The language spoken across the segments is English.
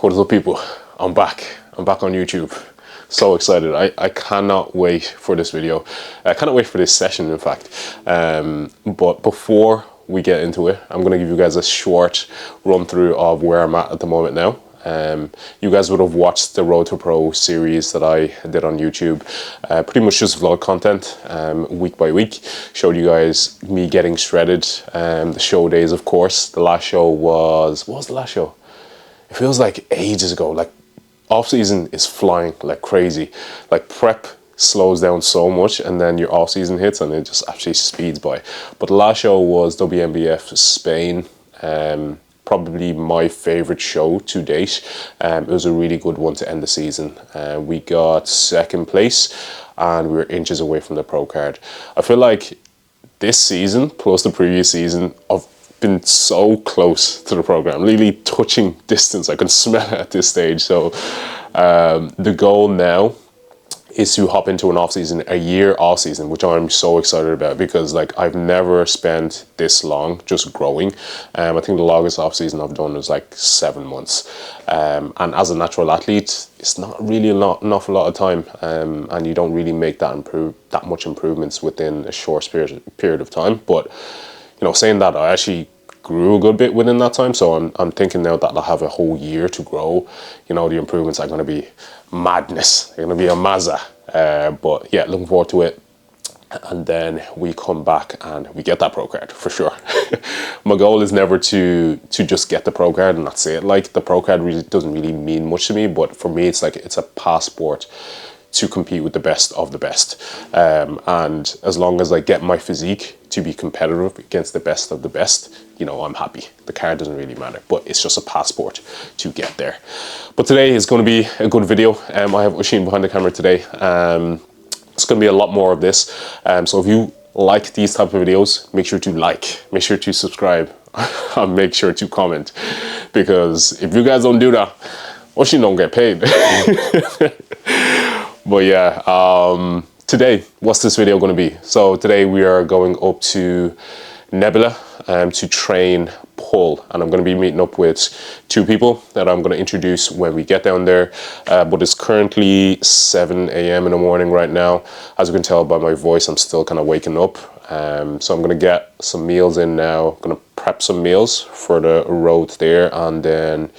What is up, people? I'm back on YouTube. So excited. I cannot wait for this video. I cannot wait for this session, in fact. But before we get into it, I'm going to give you guys a short run through of where I'm at the moment now. You guys would have watched the Road to Pro series that I did on YouTube. Pretty much just vlog content, week by week. Showed you guys me getting shredded. The show days, of course. The last show was... What was the last show? It feels like ages ago. Like, off season is flying like crazy. Like, prep slows down so much, and then your off season hits and it just actually speeds by. But the last show was WMBF Spain. Probably my favorite show to date. It was a really good one to end the season. We got second place and we were inches away from the pro card. I feel like this season plus the previous season I've been so close to the program, really touching distance. I can smell it at this stage. So the goal now is to hop into an off season, a year off season, which I'm so excited about, because like I've never spent this long just growing. I think the longest off season I've done is like 7 months. And as a natural athlete, it's not really an awful lot of time, and you don't really make that much improvements within a short period of time. But you know, saying that, I actually grew a good bit within that time, so I'm thinking now that I'll have a whole year to grow. You know, the improvements are going to be madness. They're going to be a mazza. But yeah, looking forward to it. And then we come back and we get that pro card for sure. My goal is never to just get the pro card and that's it. Like, the pro card really doesn't really mean much to me, but for me it's like it's a passport to compete with the best of the best. And as long as I get my physique to be competitive against the best of the best, you know, I'm happy. The card doesn't really matter, but it's just a passport to get there. But today is going to be a good video. I have Oisin behind the camera today. It's going to be a lot more of this. So if you like these type of videos, make sure to like, make sure to subscribe, and make sure to comment. Because if you guys don't do that, Oisin don't get paid. But yeah, today, what's this video going to be? So today we are going up to Nebula to train pull, and I'm going to be meeting up with 2 people that I'm going to introduce when we get down there. But it's currently 7 a.m. in the morning right now. As you can tell by my voice, I'm still kind of waking up. So I'm going to get some meals in now. I'm going to prep some meals for the road there, and then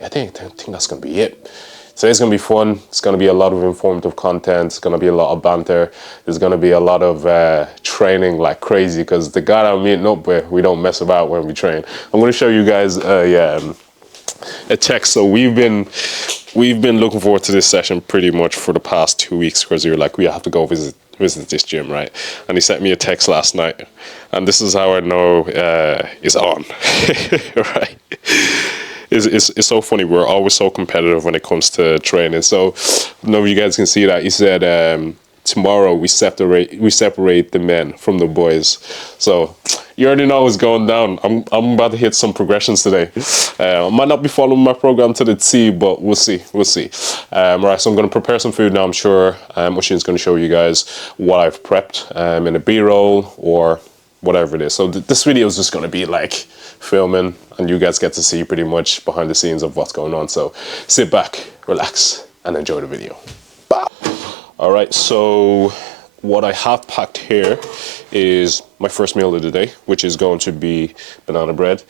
I think that's going to be it. Today's going to be fun. It's going to be a lot of informative content. It's going to be a lot of banter. There's going to be a lot of training like crazy, because the guy I'm meeting up with, we don't mess about when we train. I'm going to show you guys a text. So we've been looking forward to this session pretty much for the past 2 weeks, because we were like, we have to go visit this gym, right? And he sent me a text last night, and this is how I know it's on. Right? It's so funny. We're always so competitive when it comes to training. So I don't know if you guys can see that. He said tomorrow we separate the men from the boys. So you already know what's going down. I'm about to hit some progressions today. I might not be following my program to the T, but we'll see. Right, so I'm going to prepare some food now. I'm sure Oisin's going to show you guys what I've prepped in a B-roll or whatever it is. So this video is just going to be like filming, and you guys get to see pretty much behind the scenes of what's going on. So sit back, relax, and enjoy the video. Bye. All right, so what I have packed here is my first meal of the day, which is going to be banana bread.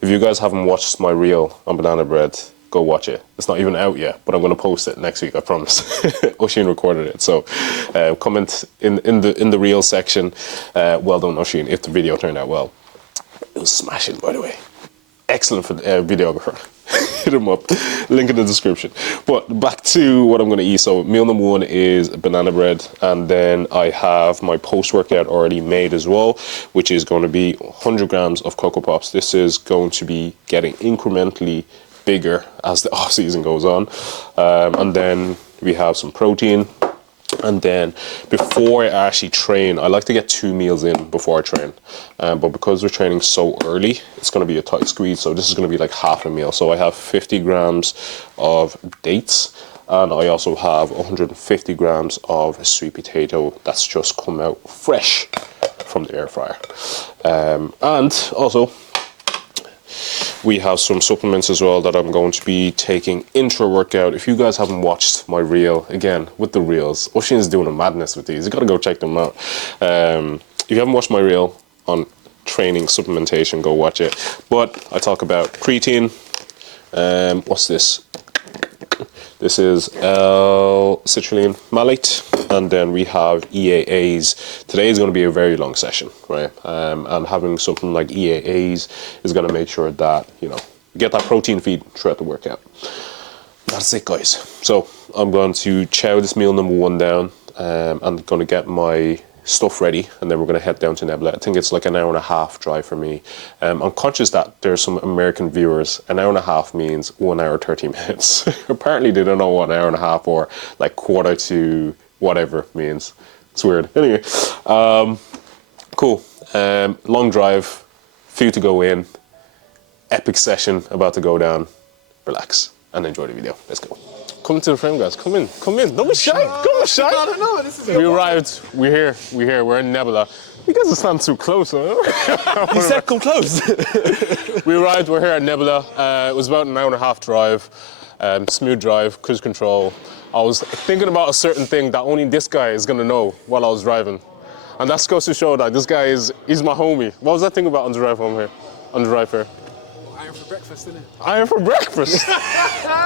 If you guys haven't watched my reel on banana bread, go watch it. It's not even out yet, but I'm going to post it next week, I promise. Oisin recorded it, so comment in the reel section. Well done, Oisin, if the video turned out well. It was smashing, by the way. Excellent for videographer. Hit him up. Link in the description. But back to what I'm going to eat. So meal number 1 is banana bread, and then I have my post-workout already made as well, which is going to be 100 grams of Cocoa Pops. This is going to be getting incrementally bigger as the off season goes on. And then we have some protein. And then before I actually train, I like to get 2 meals in before I train. But because we're training so early, it's going to be a tight squeeze. So this is going to be like half a meal. So I have 50 grams of dates, and I also have 150 grams of sweet potato that's just come out fresh from the air fryer. And also we have some supplements as well that I'm going to be taking intra-workout. If you guys haven't watched my reel, again, with the reels, Oshin's doing a madness with these. You gotta go check them out. If you haven't watched my reel on training supplementation, go watch it. But I talk about creatine. What's this? This is L-citrulline malate, and then we have EAAs. Today is going to be a very long session, right? And having something like EAAs is going to make sure that, you know, you get that protein feed throughout the workout. That's it, guys. So I'm going to chow this meal number 1 down. I'm going to get my stuff ready, and then we're going to head down to Nebula. I think it's like an hour and a half drive for me. I'm conscious that there's some American viewers. An hour and a half means 1 hour 30 minutes. Apparently they don't know what an hour and a half or like quarter to whatever means. It's weird. Anyway, cool. Long drive, few to go in, epic session about to go down. Relax and enjoy the video. Let's go. Come to the frame, guys. Come in. Don't be shy. Come shy. I don't know. This is we arrived. We're here. We're in Nebula. You guys are standing too close. Huh? You said come close. We arrived. We're here at Nebula. It was about an hour and a half drive. Smooth drive, cruise control. I was thinking about a certain thing that only this guy is gonna know while I was driving, and that goes to show that this guy he's my homie. What was that thing about on the drive home here? On the drive here. Iron for breakfast, isn't it? Iron for breakfast.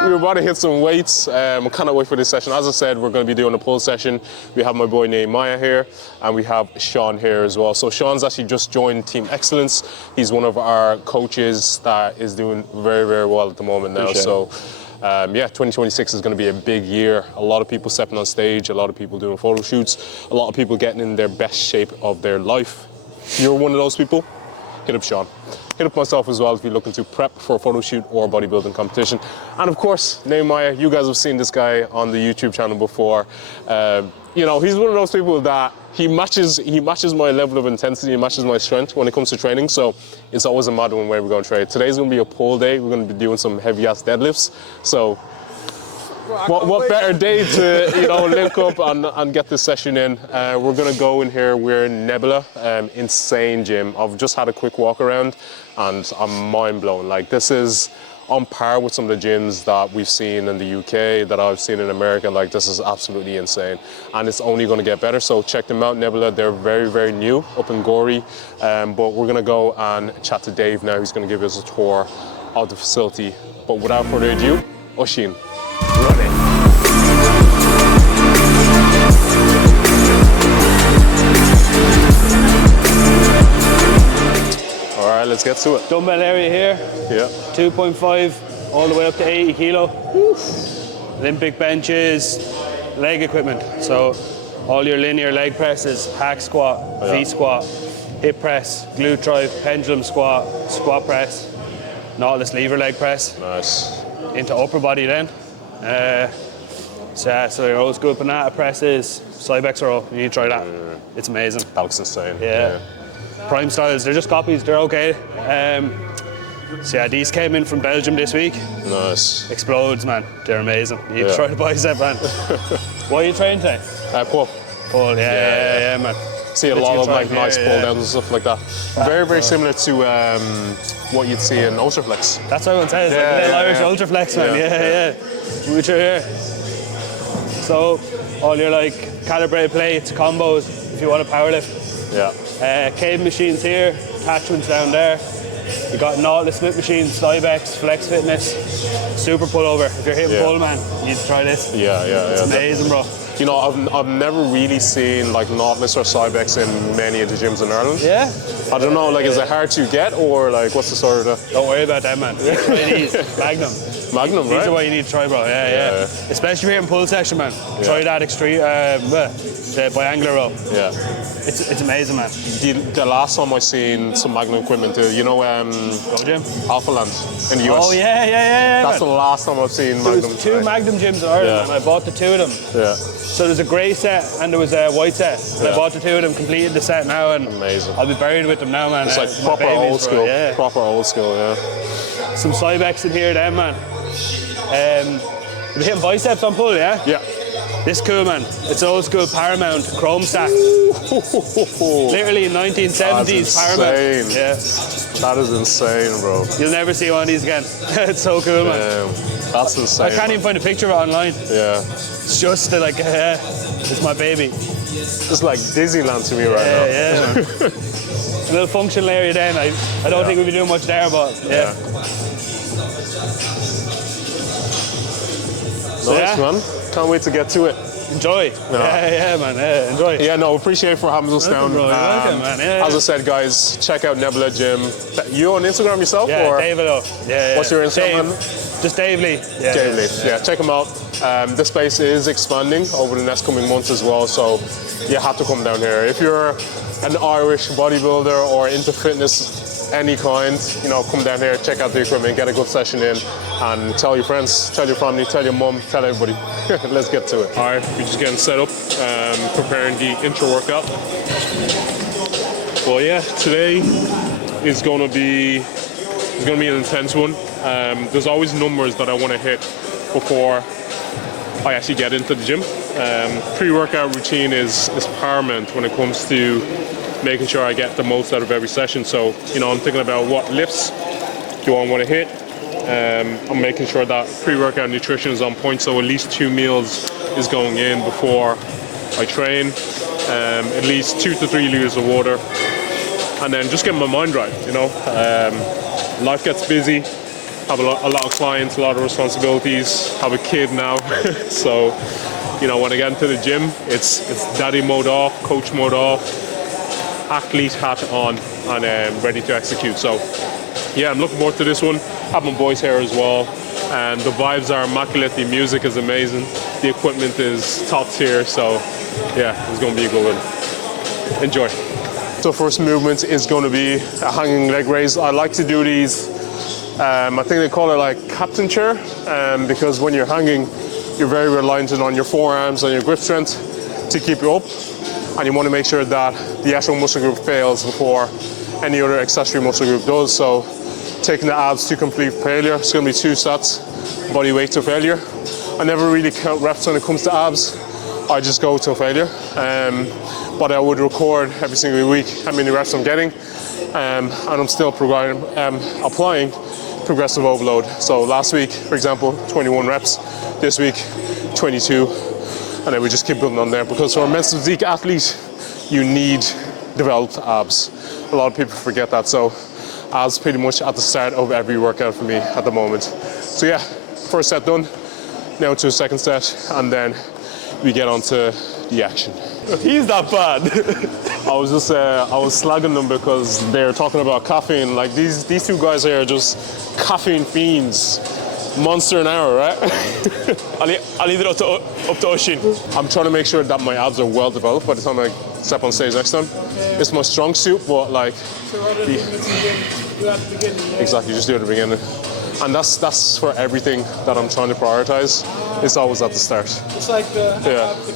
We were about to hit some weights. I cannot wait for this session. As I said, we're going to be doing a pull session. We have my boy Nehemiah here, and we have Sean here as well. So Sean's actually just joined Team Excellence. He's one of our coaches that is doing very, very well at the moment now. So yeah, 2026 is going to be a big year. A lot of people stepping on stage, a lot of people doing photo shoots, a lot of people getting in their best shape of their life. If you're one of those people, hit up Sean. Hit up myself as well if you're looking to prep for a photo shoot or bodybuilding competition. And of course, Nehemiah, you guys have seen this guy on the YouTube channel before. You know, he's one of those people that he matches my level of intensity, he matches my strength when it comes to training. So it's always a matter of where we're going to train. Today's going to be a pull day. We're going to be doing some heavy ass deadlifts. So what better day to, you know, link up and get this session in. We're gonna go in here. We're in Nebula, insane gym. I've just had a quick walk around and I'm mind blown. Like, this is on par with some of the gyms that we've seen in the UK, that I've seen in America. Like, this is absolutely insane, and it's only gonna get better. So check them out, Nebula. They're very, very new, up in Gorey. But we're gonna go and chat to Dave now. He's gonna give us a tour of the facility. But without further ado, Oshin. Run it. All right, let's get to it. Dumbbell area here. Yeah. 2.5 all the way up to 80 kilo. Olympic benches, leg equipment. So all your linear leg presses, hack squat, V squat, hip press, glute drive, pendulum squat, squat press, Nautilus lever leg press. Nice. Into upper body then. So your old school banana presses, Cybex row, you need to try that. It's amazing. That looks insane. Yeah. Prime styles, they're just copies, they're okay. So yeah, these came in from Belgium this week. Nice. Explodes, man, they're amazing. You need to try the bicep, man. What are you training today? Pull. Pull, yeah, man. See a lot of like nice pull downs and stuff like that. Very, very similar to what you'd see in Ultraflex. That's what I would say, it's like a little Irish Ultraflex, man. Yeah. Which are here. So all your like calibrated plates, combos, if you want to power lift. Yeah. Cave machines here, attachments down there. You got Nautilus Smith machines, Cybex, Flex Fitness, super pullover. If you're hitting pull, man, you need to try this. Yeah. It's amazing, bro. You know, I've never really seen like Nautilus or Cybex in many of the gyms in Ireland. Yeah. I don't know, like, is it hard to get, or like, what's the sort of? Don't worry about that, man. Try these, Magnum, right? These are what you need to try, bro. Yeah. Especially if you're hitting pull session, man. Try that extreme, the biangular row. Yeah. It's amazing, man. The last time I seen some Magnum equipment, you know, Go Gym? Alpha Land in the US. Oh yeah. That's the last time I've seen Magnum. There's two Magnum gyms in Ireland, and I bought the two of them. Yeah. So there's a grey set and there was a white set. And I bought the two of them, completed the set now, and amazing. I'll be buried with them now, man. It's like proper old school. Yeah. Proper old school, yeah. Some Cybex in here then, man. You're hitting biceps on pull, yeah? Yeah. This cool, man. It's old school Paramount chrome stack. Literally 1970s Paramount. Insane. Yeah. That is insane, bro. You'll never see one of these again. It's so cool, man. That's insane. I can't even find a picture of it online. Yeah. It's just like, it's my baby. It's like Disneyland to me right now. Yeah, man. A little functional area then. I don't think we'll be doing much there, but yeah. Nice, man. Can't wait to get to it. Enjoy. Yeah, man. Yeah, enjoy. Yeah, no, appreciate for having us down. Bro, welcome, man. Yeah, as I said, guys, check out Nebula Gym. You on Instagram yourself? Yeah, or? David O. Yeah. What's your Instagram? Just Dave Lee. Yeah. Dave Lee. Yeah, check him out. This space is expanding over the next coming months as well, so you have to come down here. If you're an Irish bodybuilder or into fitness any kind, you know, come down here, check out the equipment, get a good session in, and tell your friends, tell your family, tell your mum, tell everybody. Let's get to it. All right, we're just getting set up, preparing the intro workout. Well, yeah, today is going to be an intense one. There's always numbers that I want to hit before I actually get into the gym. Pre-workout routine is paramount when it comes to making sure I get the most out of every session. So, you know, I'm thinking about what lifts do I want to hit. I'm making sure that pre-workout nutrition is on point, so at least 2 meals is going in before I train. At least 2 to 3 liters of water, and then just get my mind right. You know, life gets busy. Have a lot of clients, a lot of responsibilities. Have a kid now, so you know when I get into the gym, it's daddy mode off, coach mode off, athlete hat on, and ready to execute. So yeah, I'm looking forward to this one. Have my boys here as well, and the vibes are immaculate. The music is amazing. The equipment is top tier. So yeah, it's going to be a good one. Enjoy. So first movement is going to be a hanging leg raise. I like to do these. I think they call it like captain chair, because when you're hanging, you're very reliant on your forearms and your grip strength to keep you up, and you want to make sure that the actual muscle group fails before any other accessory muscle group does. So taking the abs to complete failure. It's going to be 2 sets, body weight to failure. I never really count reps when it comes to abs. I just go to failure. But I would record every single week how many reps I'm getting, and I'm still applying progressive overload. So last week, for example, 21 reps. This week, 22. And then we just keep building on there, because for a men's physique athlete, you need developed abs. A lot of people forget that. So abs pretty much at the start of every workout for me at the moment. So yeah, first set done. Now to a second set, and then we get on to the action. He's that bad. I was slagging them because they're talking about caffeine. Like these 2 guys here are just caffeine fiends. Monster an hour, right? I'll leave it up to Oshin. I'm trying to make sure that my abs are well developed by the time I step on stage next time. It's my strong suit, but like... So rather than do at the beginning. Yeah. Exactly, just do it at the beginning. And that's for everything that I'm trying to prioritize. It's always at the start. It's like the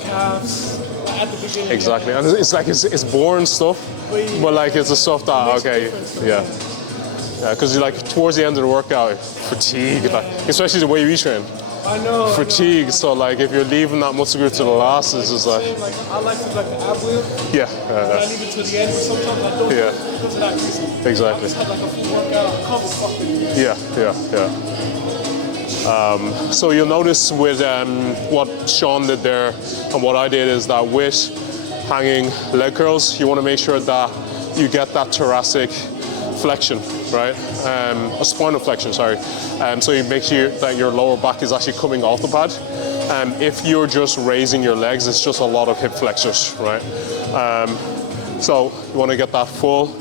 calves at the beginning. Exactly, and it's like it's boring stuff, but like it's the stuff that, okay, yeah. Yeah, because you're like towards the end of the workout, fatigue, like, especially the way we train. I know. Fatigue, so like if you're leaving that muscle group to the last, it's just like... Like, I like to do like the ab wheel. Yeah. I leave it to the end, but sometimes I don't. Yeah. Because of that reason. Exactly. I just had like a full workout. I can't be fucked with. Yeah. So you'll notice with what Sean did there and what I did is that with hanging leg curls, you want to make sure that you get that thoracic flexion, right? A spinal flexion, sorry. So you make sure that your lower back is actually coming off the pad. If you're just raising your legs, it's just a lot of hip flexors, right? So you want to get that full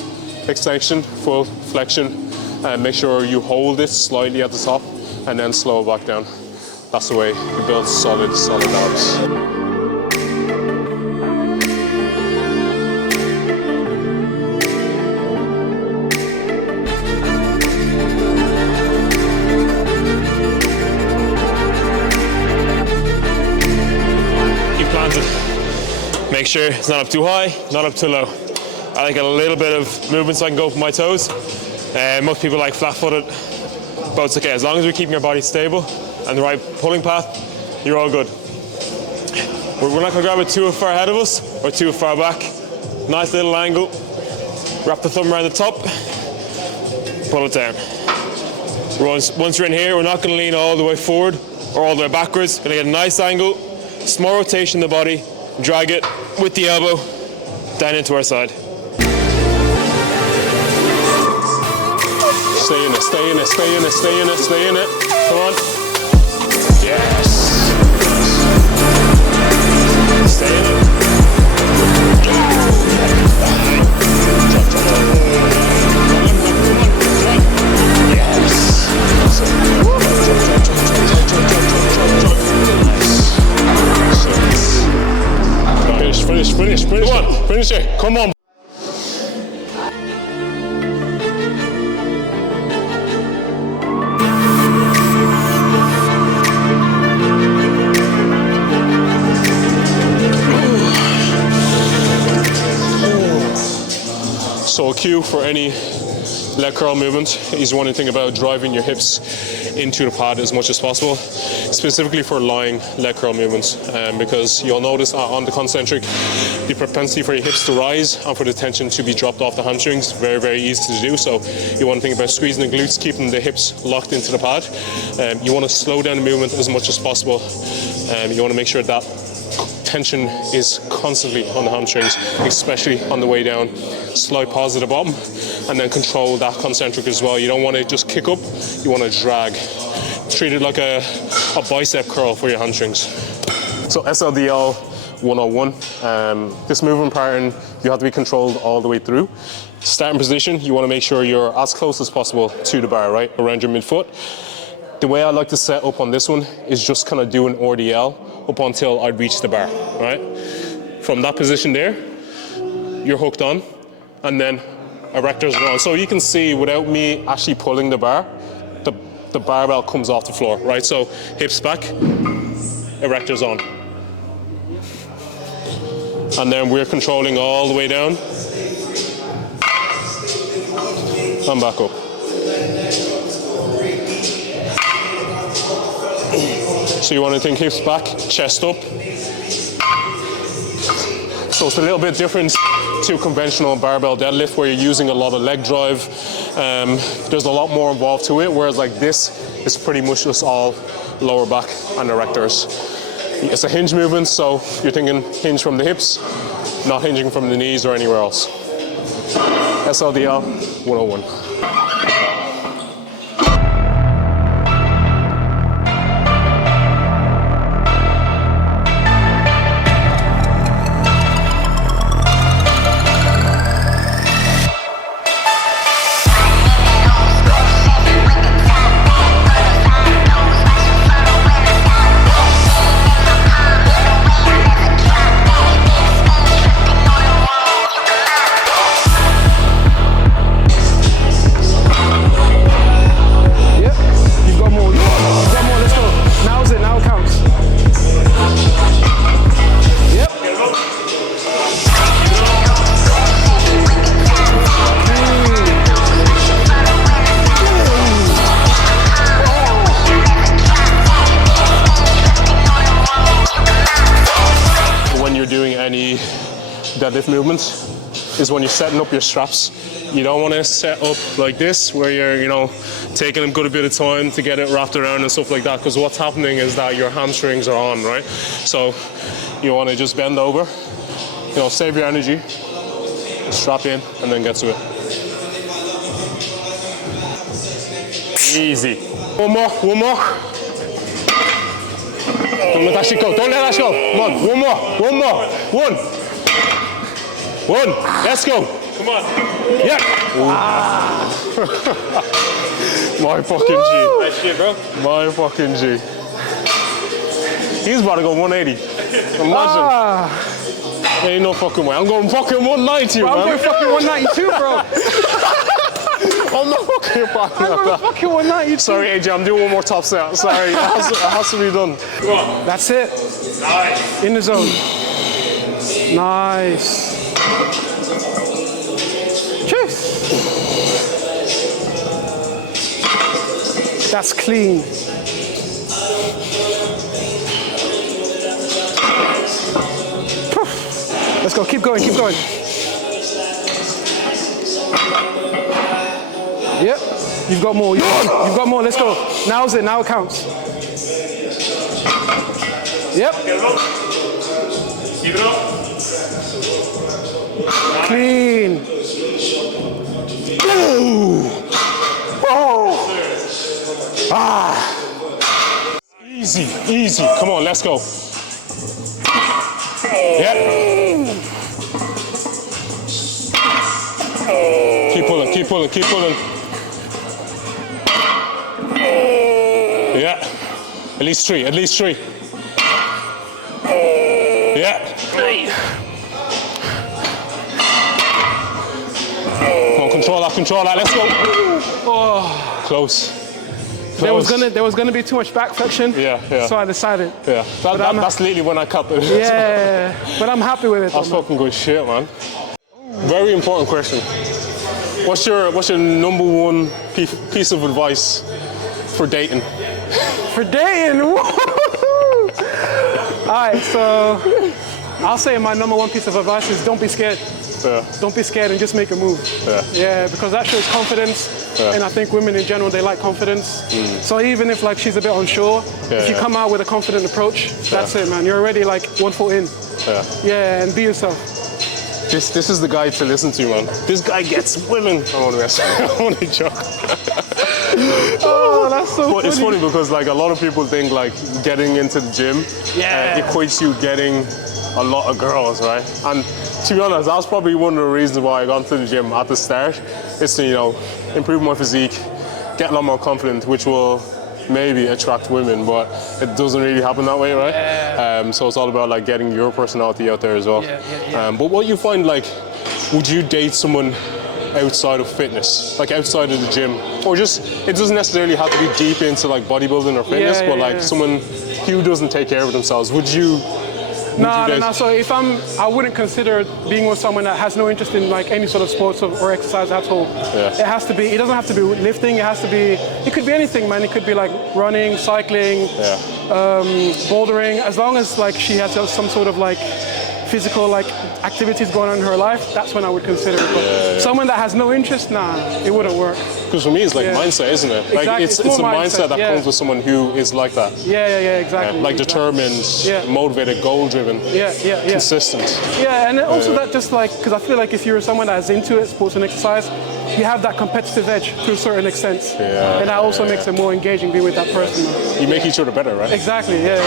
extension, full flexion, and make sure you hold it slightly at the top and then slow it back down. That's the way you build solid abs. Make sure it's not up too high, not up too low. I like a little bit of movement so I can go for my toes. Most people like flat-footed, but it's okay. As long as we're keeping our body stable and the right pulling path, you're all good. We're not gonna grab it too far ahead of us or too far back. Nice little angle. Wrap the thumb around the top. Pull it down. Once you're in here, we're not gonna lean all the way forward or all the way backwards. Gonna get a nice angle, small rotation in the body, drag it with the elbow down into our side. Stay in it, stay in it, stay in it, stay in it, stay in it. Come on. Yes. Stay in it. Finish. Come on, finish it. Come on. So a cue for any leg curl movement is one thing about driving your hips into the pad as much as possible, specifically for lying leg curl movements, because you'll notice on the concentric the propensity for your hips to rise and for the tension to be dropped off the hamstrings. Very, very easy to do. So you want to think about squeezing the glutes, keeping the hips locked into the pad. You want to slow down the movement as much as possible. You want to make sure that tension is constantly on the hamstrings, especially on the way down. Slight pause at the bottom and then control that concentric as well. You don't want to just kick up, you want to drag. Treat it like a bicep curl for your hamstrings. So SLDL 101, this movement pattern, you have to be controlled all the way through. Starting position, you want to make sure you're as close as possible to the bar, right, around your midfoot. The way I like to set up on this one is just kind of do an RDL up until I reach the bar, right? From that position there, you're hooked on, and then erectors are on. So you can see without me actually pulling the bar, the barbell comes off the floor, right? So hips back, erectors on. And then we're controlling all the way down, and back up. So you want to think hips back, chest up. So it's a little bit different to conventional barbell deadlift where you're using a lot of leg drive. There's a lot more involved to it, whereas like this is pretty much just all lower back and erectors. It's a hinge movement, so you're thinking hinge from the hips, not hinging from the knees or anywhere else. SLDL 101. Deadlift movements is when you're setting up your straps. You don't want to set up like this where you're, taking a good bit of time to get it wrapped around and stuff like that, because what's happening is that your hamstrings are on, right? So you want to just bend over, save your energy, strap in, and then get to it. Easy. One more. Don't let that shit go. Don't let that go. Come on, one more. One. Let's go. Come on. Yeah. My fucking G. Nice shit, bro. My fucking G. He's about to go 180. Imagine. Ain't no fucking way. I'm going fucking 190, bro, man. I'm going fucking 192, bro. I'm not fucking fucking I'm going fucking 192. Sorry, AJ, I'm doing one more top set. Sorry, it has to be done. Come on. That's it. Nice. In the zone. Nice. Cheers. That's clean. go. Keep going, keep going. Yep. You've got more. You've got more. Let's go. Now's it. Now it counts. Yep. Keep it up. Clean. Ooh. Oh. Ah. Easy, easy. Come on, let's go. Yep. Keep pulling, keep pulling, keep pulling. Yeah. At least three, at least three. Yeah. Come on, control that, let's go. Oh. Close. There was gonna be too much back flexion. Yeah, yeah. So I decided. Yeah, that's literally when I cut it. Yeah, but I'm happy with it. That's fucking good shit, man. Very important question. What's your number one piece of advice for dating? For dating? Alright, so I'll say my number one piece of advice is don't be scared. Yeah. Don't be scared and just make a move. Yeah, because that shows confidence. And I think women in general, they like confidence. So even if like she's a bit unsure, if you come out with a confident approach, that's it, man. You're already like 1 foot in. Yeah, and be yourself. This is the guy to listen to, man. This guy gets women. I want to mess. I want to joke. Oh, that's so But it's funny because like a lot of people think like getting into the gym equates you getting a lot of girls, right? And to be honest, that's probably one of the reasons why I got into the gym at the start. Is to, you know, improve my physique, get a lot more confident, which will maybe attract women, but it doesn't really happen that way, right? So it's all about like getting your personality out there as well. But what you find, like, would you date someone outside of fitness, like outside of the gym, or just, it doesn't necessarily have to be deep into like bodybuilding or fitness, but like someone who doesn't take care of themselves? Would you? No. So if I wouldn't consider being with someone that has no interest in like any sort of sports or exercise at all. It has to be. It doesn't have to be lifting. It has to be. It could be anything, man. It could be like running, cycling, bouldering. As long as like she has some sort of like physical like activities going on in her life, that's when I would consider it. But someone that has no interest, nah, it wouldn't work. Because for me, it's like mindset, isn't it? Like Exactly. it's a mindset that comes with someone who is like that. Exactly. Like determined, motivated, goal-driven, consistent. Yeah, and also that just like, because I feel like if you're someone that's into it, sports and exercise, you have that competitive edge to a certain extent. And that also makes it more engaging being with that person. You make each other better, right? Exactly, yeah.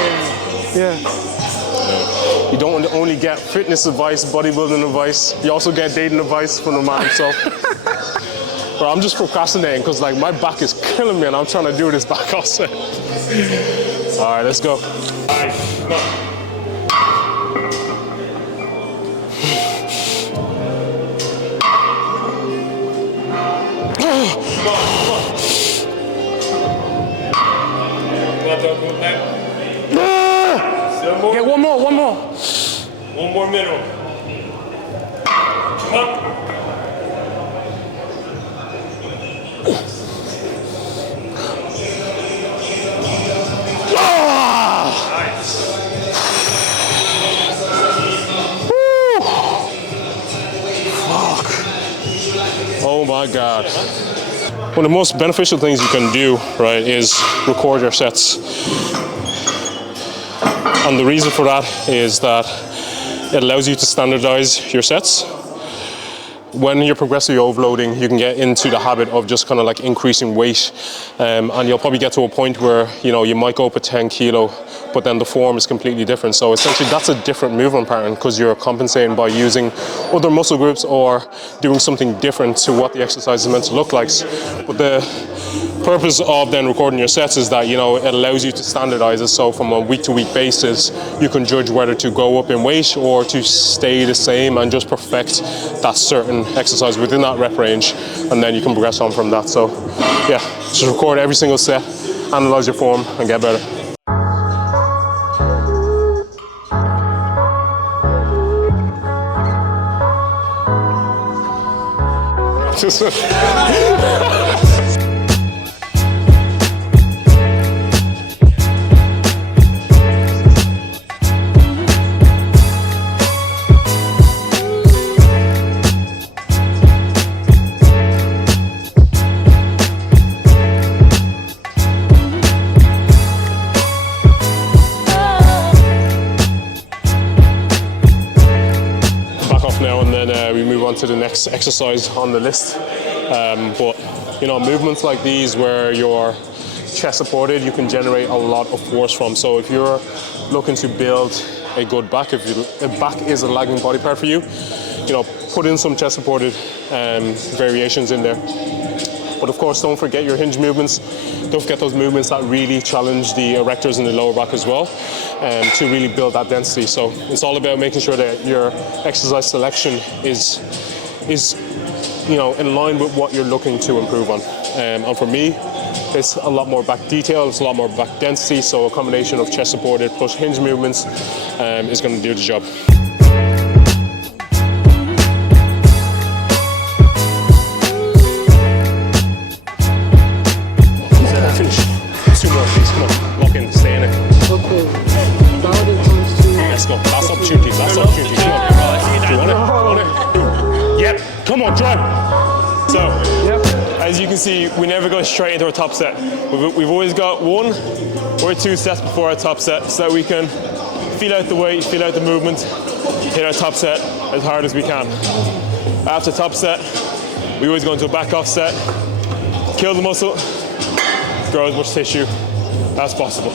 You don't only get fitness advice, bodybuilding advice, you also get dating advice from the man himself. Bro, I'm just procrastinating because like my back is killing me and I'm trying to do this back offset. All right, let's go. All right, come on. Get one more. One more minute. Come on. Nice. Fuck. Oh my God. One of the most beneficial things you can do, right, is record your sets. And the reason for that is that it allows you to standardize your sets. When you're progressively overloading, you can get into the habit of just kind of like increasing weight, and you'll probably get to a point where, you know, you might go up at 10 kilo, but then the form is completely different. So essentially that's a different movement pattern because you're compensating by using other muscle groups or doing something different to what the exercise is meant to look like. But the purpose of then recording your sets is that, you know, it allows you to standardize it. So from a week-to-week basis, you can judge whether to go up in weight or to stay the same and just perfect that certain exercise within that rep range, and then you can progress on from that. So yeah, just record every single set, analyze your form and get better. we move on to the next exercise on the list. But you know, movements like these where you're chest supported, you can generate a lot of force from. So if you're looking to build a good back, if back is a lagging body part for you, you know, put in some chest supported variations in there. But of course, don't forget your hinge movements. Don't forget those movements that really challenge the erectors in the lower back as well, to really build that density. So it's all about making sure that your exercise selection is you know, in line with what you're looking to improve on. And for me, it's a lot more back detail, it's a lot more back density, so a combination of chest supported plus hinge movements is going to do the job. Finish. 2 more, please. Come on, lock in, stay in it. Okay. Bounding times 2. Let's go. Last opportunity. Last opportunity. Come on. Do you want it? Do you want it? Yep. Come on, drive. So, as you can see, we never go straight into our top set. We've always got 1 or 2 sets before our top set so that we can feel out the weight, feel out the movement, hit our top set as hard as we can. After top set, we always go into a back off set, kill the muscle, grow as much tissue as possible.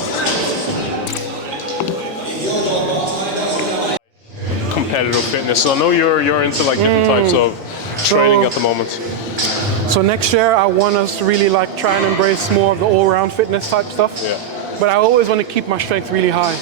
Competitive fitness. So I know you're into like different types of training at the moment. So next year, I want us to really like try and embrace more of the all-round fitness type stuff. Yeah. But I always want to keep my strength really high.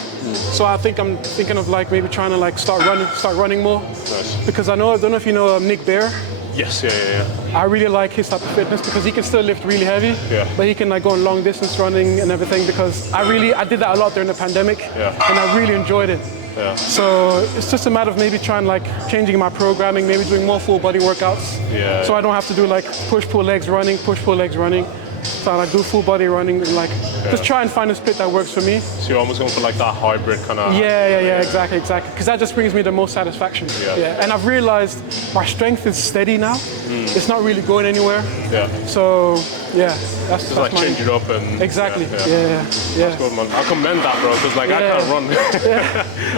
So I think I'm thinking of like maybe trying to like start running more. Nice. Because I don't know if you know Nick Bear. Yes, yeah. I really like his type of fitness because he can still lift really heavy, but he can like go on long distance running and everything, because I did that a lot during the pandemic, and I really enjoyed it. Yeah. So it's just a matter of maybe trying like changing my programming, maybe doing more full body workouts. Yeah. So I don't have to do like push, pull, legs, running, push, pull, legs, running. So I like do full body running and like just try and find a split that works for me. So you're almost going for like that hybrid kind of. Yeah, exactly. Because that just brings me the most satisfaction. Yeah. And I've realized my strength is steady now. It's not really going anywhere. Yeah. So yeah, that's just like change it up and. Exactly. Yeah. That's good, man. I commend that, bro, because like I can't run.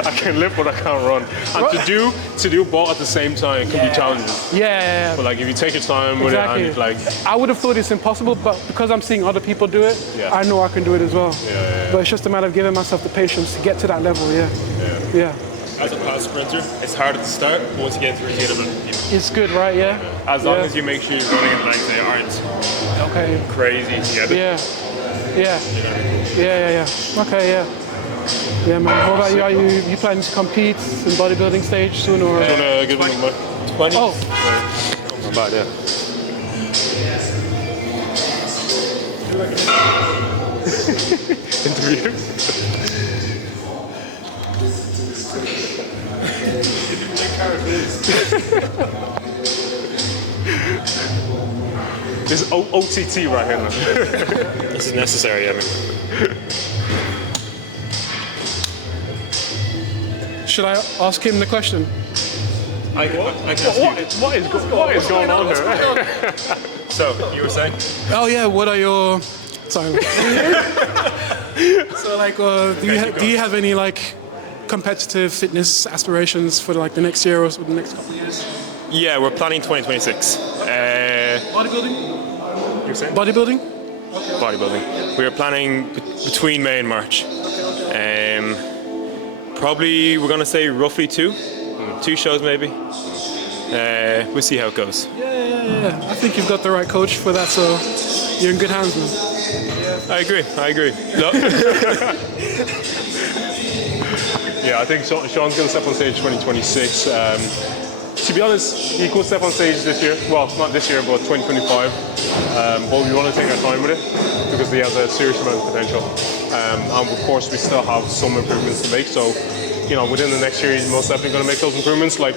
I can lift, but I can't run. And to do both at the same time can be challenging. Yeah. But like if you take your time with it and like. I would have thought it's impossible, but because I'm seeing other people do it, I know I can do it as well. But it's just a matter of giving myself the patience to get to that level. Yeah. As a fast sprinter, it's harder to start, but once you get into the routine of it, it's good, right? Yeah. As long as you make sure you're running at legs that aren't crazy together. Yeah. Okay, yeah, man. What about you? Are you planning to compete in bodybuilding stage soon, or? Do you want to give them a number? 20. Oh, not bad, yeah. Interview. This is OTT right here now. This is necessary, I mean. Should I ask him the question? I can What is going on here? So, you were saying? Oh yeah, what are your... Sorry. So like, do you have any like competitive fitness aspirations for like the next year or the next couple of years? Yeah, we're planning 2026. Bodybuilding? You're saying? Bodybuilding? Bodybuilding. We are planning between May and March. Probably, we're going to say roughly 2 shows maybe. We'll see how it goes. Yeah. I think you've got the right coach for that, so you're in good hands, man. I agree. No. Yeah, I think Sean's going to step on stage 2026. To be honest, he could step on stage this year. Well, not this year, but 2025. But we want to take our time with it because he has a serious amount of potential. And of course, we still have some improvements to make. So, you know, within the next year, he's most definitely going to make those improvements. Like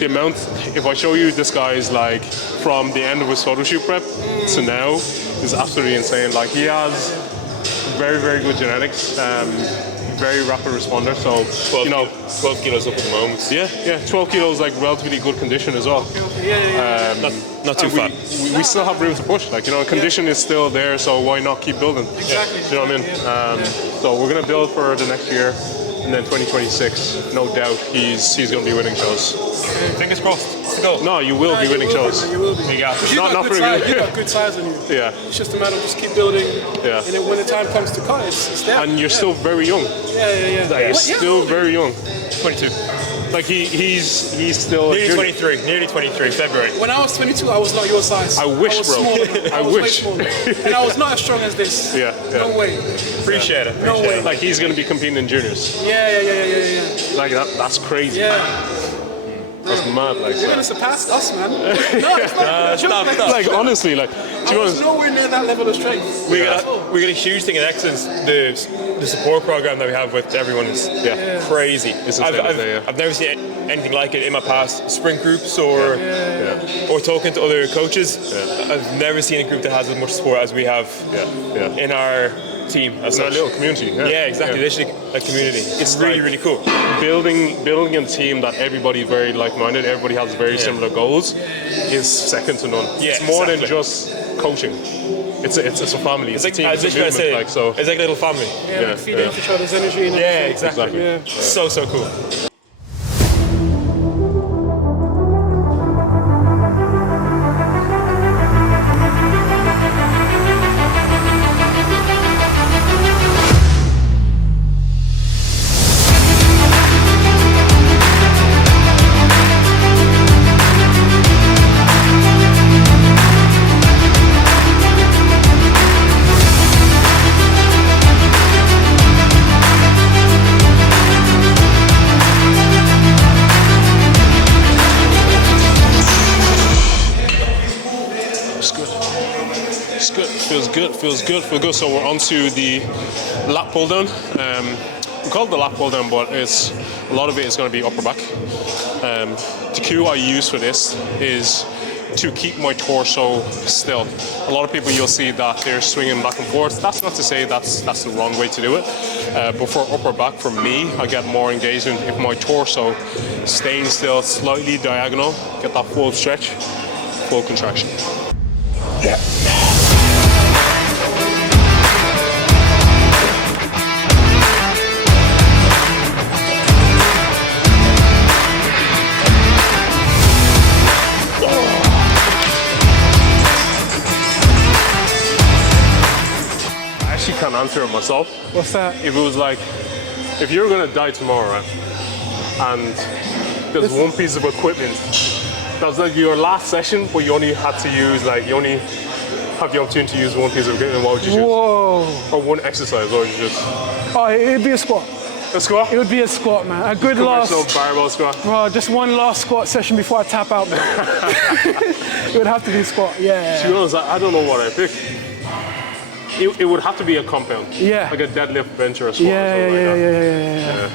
the amount, if I show you this guy's like from the end of his photo shoot prep to now, is absolutely insane. Like he has very, very good genetics. Very rapid responder, so 12 kilos up at the moment. Yeah, 12 kilos, like relatively good condition as well. Not too fat. We still have room to push, like, you know, condition is still there, so why not keep building? Exactly. You know what I mean? So we're gonna build for the next year. And then 2026, no doubt, he's going to be winning shows. Fingers crossed. Let's go. No, you will be winning shows. Man, you will be. You got it. You Not got for good size. you. You got good size on you. Yeah. It's just a matter of just keep building. Yeah. And then when the time comes to cut, it's there. And you're still very young. Yeah. Like, you're still very young. 22. Like he's still Nearly junior. 23. Nearly 23. February. When I was 22, I was not your size. I wish, was bro. smaller, man. I was way wish. smaller. And I was not as strong as this. Yeah. No way. Appreciate it. No way. Like he's going to be competing in juniors. Yeah. Like that's crazy. Yeah. That's mad. Like, You're gonna surpass us, man. No, it's not. Stop. like honestly, like to I be was honest, nowhere near that level of strength. We got a huge thing in Excellence. The support program that we have with everyone is crazy. It's insane, I've never seen anything like it in my past sprint groups or talking to other coaches. I've never seen a group that has as much support as we have in our team. it's our little community. Yeah, exactly. Literally a community. It's really, like- really cool. Building a team that everybody is very like-minded, everybody has very similar goals, is second to none. Yeah, It's more than exactly. just coaching. It's a family. It's a team. I It's was a literally movement. gonna Like say, so. it's like a little family. Yeah, we feed into each other's energy. And Yeah, exactly. Exactly. Yeah. So cool. It's good. Feels good. So we're on to the lat pull down. We call it the lat pull down, but it's a lot of it is going to be upper back. The cue I use for this is to keep my torso still. A lot of people you'll see that they're swinging back and forth. That's not to say that's the wrong way to do it. But for upper back, for me, I get more engagement if my torso staying still, slightly diagonal, get that full stretch, full contraction. Yeah. I actually can't answer it myself. What's that? If it was like, if you're gonna die tomorrow, right, and there's one piece of equipment that's like your last session, but you only had to use, like, you only have the opportunity to use one piece of equipment, what would you choose? Whoa. Or one exercise, what would you choose? Oh, it'd be a squat. A squat? It would be a squat, man. A good last. Conventional barbell squat. Bro, just one last squat session before I tap out, man. It would have to be squat, To be honest, I don't know what I pick. It would have to be a compound. Yeah. Like a deadlift, bench, or a squat or Yeah.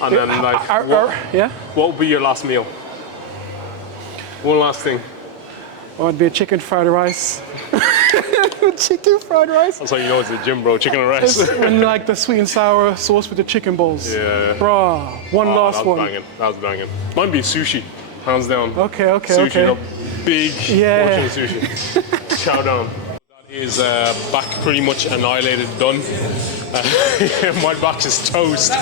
something like that. And then, like, Yeah? what would be your last meal? One last thing. Or it'd be a chicken fried rice. Chicken fried rice? That's how you know it's a gym, bro. Chicken and rice. And like the sweet and sour sauce with the chicken balls. Yeah. Bro, one last that was one. banging. That was banging. Mine be sushi, hands down. Okay. Sushi, a big Yeah. portion of sushi. Chow down. That is back pretty much annihilated, done. My back is toast.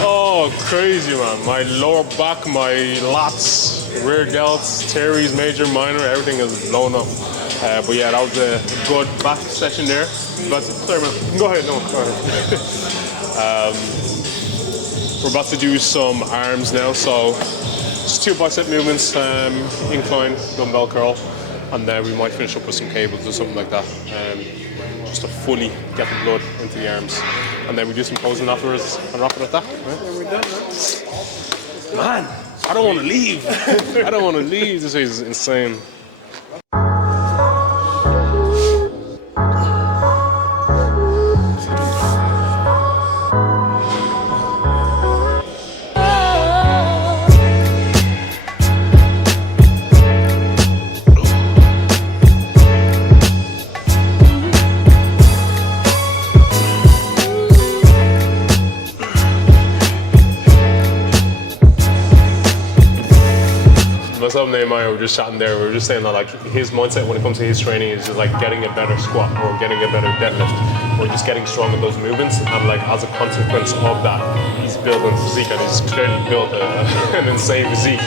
Oh, crazy, man. My lower back, my lats, rear delts, teres, major, minor, everything is blown up. But yeah, that was a good back session there. But sorry, man. Go ahead. No, go ahead. We're about to do some arms now. So just 2 bicep movements, incline, dumbbell curl, and then we might finish up with some cables or something like that. Just to fully get the blood into the arms. And then we do some posing afterwards and wrap it at that. Right? And we're done, man. Man, I don't want to leave. I don't want to leave. This is insane. Myself and Nehemiah were just chatting there. We were just saying that, like, his mindset when it comes to his training is just like getting a better squat or getting a better deadlift. but just getting strong at those movements. And like as a consequence of that, he's building physique, and he's clearly built an insane physique.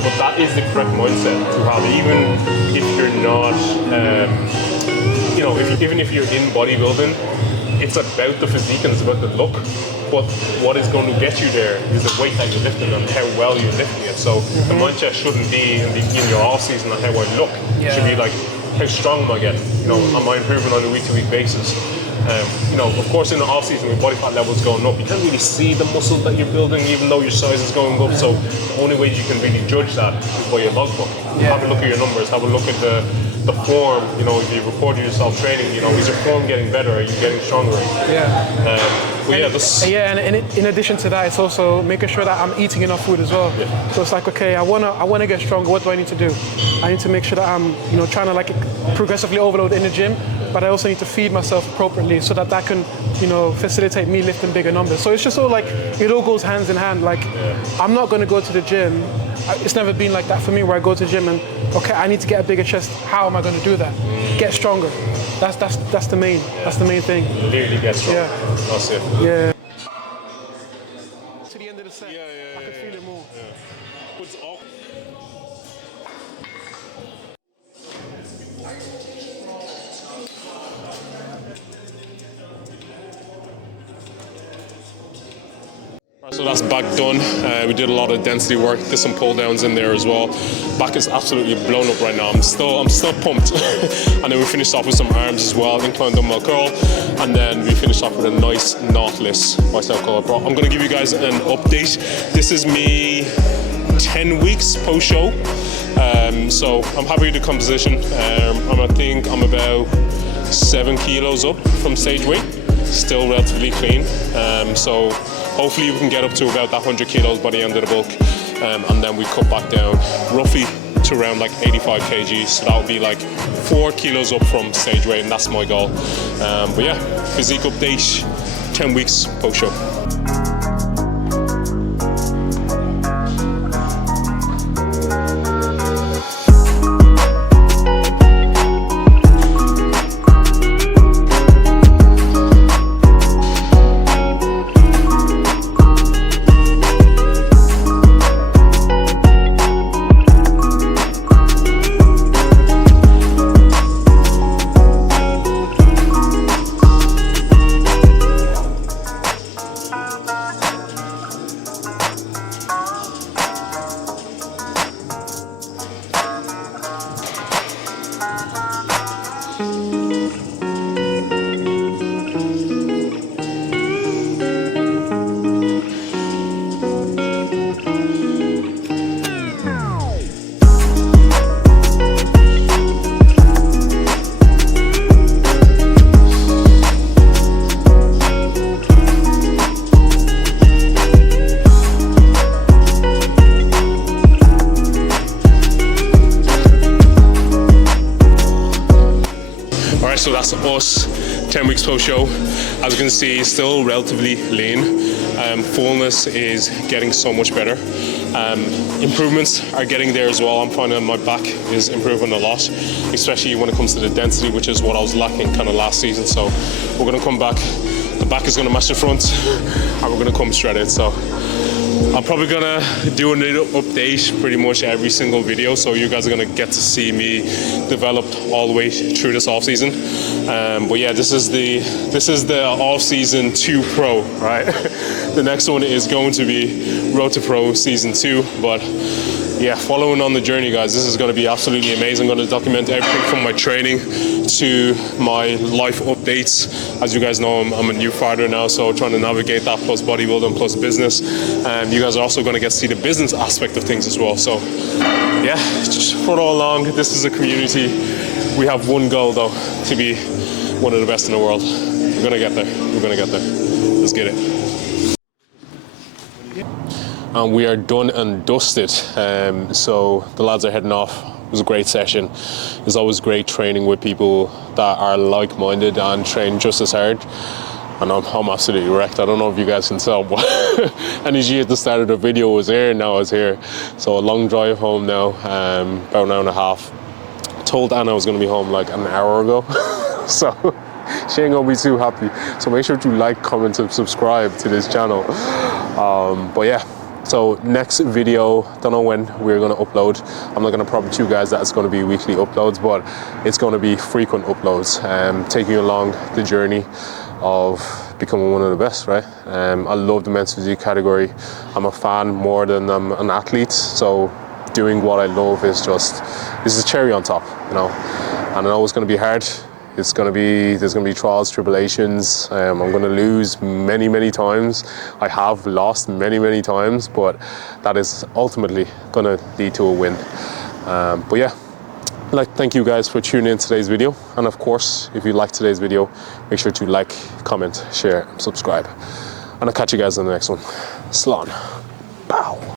But that is the correct mindset to have, even if you're not, you know, even if you're in bodybuilding, it's about the physique and it's about the look. But what is going to get you there is the weight that you're lifting and how well you're lifting it. So the mindset shouldn't be in your off season on how I look. It should be like, how strong am I getting? You know, am I improving on a week-to-week basis? You know, of course, in the off season, with body fat levels going up, you can't really see the muscle that you're building, even though your size is going up. So the only way you can really judge that is by your logbook. Have a look at your numbers. Have a look at the form. You know, if you record yourself training, you know, is your form getting better? Are you getting stronger? And in addition to that, it's also making sure that I'm eating enough food as well. So it's like, okay, I wanna get stronger. What do I need to do? I need to make sure that I'm, you know, trying to like progressively overload in the gym, but I also need to feed myself appropriately so that can, you know, facilitate me lifting bigger numbers. So it's just all like, it all goes hands in hand. Like, I'm not going to go to the gym. It's never been like that for me, where I go to the gym and, okay, I need to get a bigger chest. How am I going to do that? Get stronger. That's the main thing. Literally get stronger. That's it. Yeah. To the end of the set, I could feel it more. But it's all. So that's back done. We did a lot of density work. Did some pull downs in there as well. Back is absolutely blown up right now. I'm still pumped. And then we finished off with some arms as well, incline dumbbell curl, and then we finished off with a nice knotless bicep curl. Bro, I'm gonna give you guys an update. This is me 10 weeks post show. So I'm happy with the composition. I think I'm about 7 kilos up from stage weight. Still relatively clean. So hopefully we can get up to about that 100 kilos by the end of the bulk, and then we cut back down roughly to around like 85 kgs. So that would be like 4 kilos up from stage weight, and that's my goal. But yeah, physique update, 10 weeks post show. So that's us 10 weeks post show. As you can see, still relatively lean. Fullness is getting so much better. Improvements are getting there as well. I'm finding my back is improving a lot, especially when it comes to the density, which is what I was lacking kind of last season. So we're going to come back. The back is going to match the front, and we're going to come shredded. So I'm probably gonna do a little update pretty much every single video, so you guys are gonna get to see me develop all the way through this off season. But yeah, this is the off season 2 pro, right? The next one is going to be Road to Pro season 2, but yeah, following on the journey, guys. This is going to be absolutely amazing. I'm going to document everything from my training to my life updates. As you guys know, I'm a new father now, so trying to navigate that plus bodybuilding plus business. You guys are also going to get to see the business aspect of things as well. So yeah, just put it all along. This is a community. We have one goal though, to be one of the best in the world. We're going to get there. We're going to get there. Let's get it. And we are done and dusted. So the lads are heading off. It was a great session. It's always great training with people that are like-minded and train just as hard. And I'm absolutely wrecked. I don't know if you guys can tell, but energy at the start of the video was here, now it's here. So a long drive home now, about an hour and a half. Told Anna I was going to be home like an hour ago. So she ain't gonna be too happy. So make sure to like, comment, and subscribe to this channel. But yeah, so next video, don't know when we're gonna upload. I'm not gonna promise you guys that it's gonna be weekly uploads, but it's gonna be frequent uploads, taking you along the journey of becoming one of the best, right? I love the men's physique category. I'm a fan more than I'm an athlete, so doing what I love is just, this is a cherry on top, you know. And I know it's gonna be hard. There's gonna be trials, tribulations. I'm gonna lose many, many times. I have lost many, many times, but that is ultimately gonna lead to a win. But yeah, thank you guys for tuning in today's video. And of course, if you like today's video, make sure to like, comment, share, and subscribe. And I'll catch you guys in the next one. Slán.